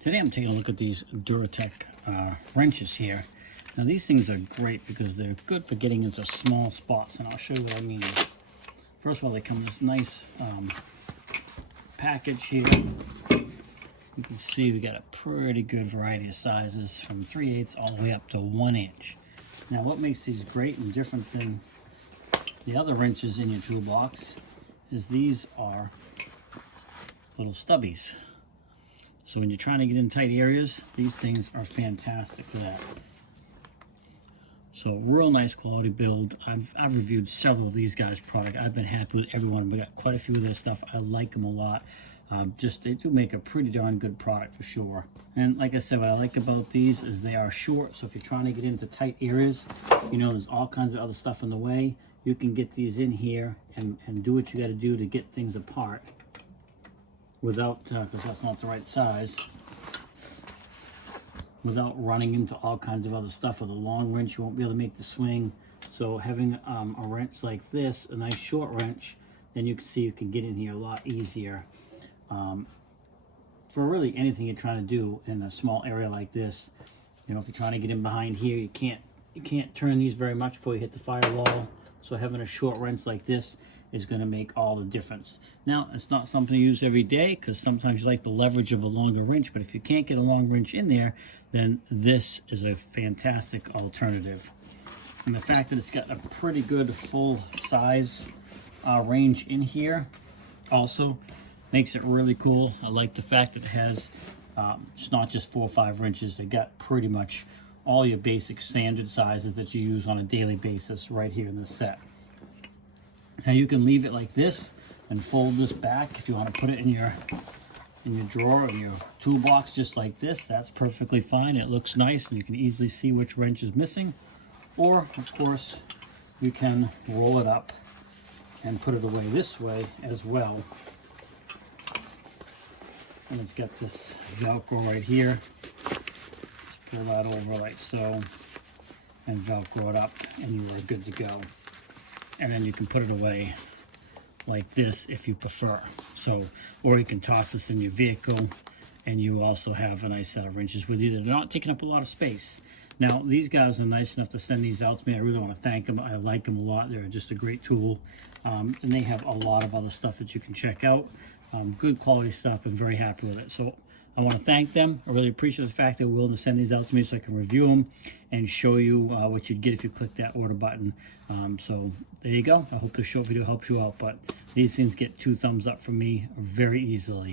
Today I'm taking a look at these DURATECH wrenches here. Now these things are great because they're good for getting into small spots, and I'll show you what I mean. First of all, they come in this nice package here. You can see we got a pretty good variety of sizes from 3/8 all the way up to 1 inch. Now what makes these great and different than the other wrenches in your toolbox is these are little stubbies. So when you're trying to get in tight areas, these things are fantastic for that. So real nice quality build. I've reviewed several of these guys' product. I've been happy with every one. We got quite a few of their stuff. I like them a lot. They do make a pretty darn good product for sure. And like I said, what I like about these is they are short. So if you're trying to get into tight areas, you know, there's all kinds of other stuff in the way. You can get these in here and do what you got to do to get things apart without, because that's not the right size, without running into all kinds of other stuff. With a long wrench, you won't be able to make the swing. So having a wrench like this, a nice short wrench, then you can see you can get in here a lot easier. For really anything you're trying to do in a small area like this, you know, if you're trying to get in behind here, you can't turn these very much before you hit the firewall. So having a short wrench like this is going to make all the difference. Now, it's not something to use every day because sometimes you like the leverage of a longer wrench, but if you can't get a long wrench in there, then this is a fantastic alternative. And the fact that it's got a pretty good full size range in here also makes it really cool. I like the fact that it has, it's not just 4 or 5 wrenches. They got pretty much all your basic standard sizes that you use on a daily basis right here in this set. Now you can leave it like this and fold this back if you want to put it in your drawer or your toolbox just like this. That's perfectly fine. It looks nice and you can easily see which wrench is missing. Or of course you can roll it up and put it away this way as well. And it's got this Velcro right here. Just pull that over like so and Velcro it up and you are good to go. And then you can put it away like this if you prefer. So, or you can toss this in your vehicle and you also have a nice set of wrenches with you that are not taking up a lot of space. Now, these guys are nice enough to send these out to me. I really want to thank them. I like them a lot. They're just a great tool. And they have a lot of other stuff that you can check out. Good quality stuff. I'm very happy with it. So I want to thank them. I really appreciate the fact that they're willing to send these out to me so I can review them and show you what you'd get if you click that order button. So there you go. I hope this short video helps you out, but these things get 2 thumbs up from me very easily.